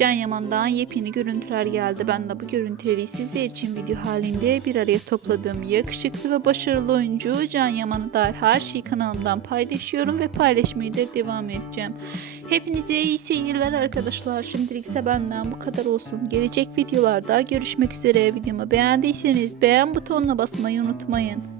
Can Yaman'dan yepyeni görüntüler geldi. Ben de bu görüntüleri sizler için video halinde bir araya topladım. Yakışıklı ve başarılı oyuncu Can Yaman'a dair her şeyi kanalımdan paylaşıyorum ve paylaşmaya da devam edeceğim. Hepinize iyi seyirler arkadaşlar. Şimdilik ise benden bu kadar olsun. Gelecek videolarda görüşmek üzere. Videomu beğendiyseniz beğen butonuna basmayı unutmayın.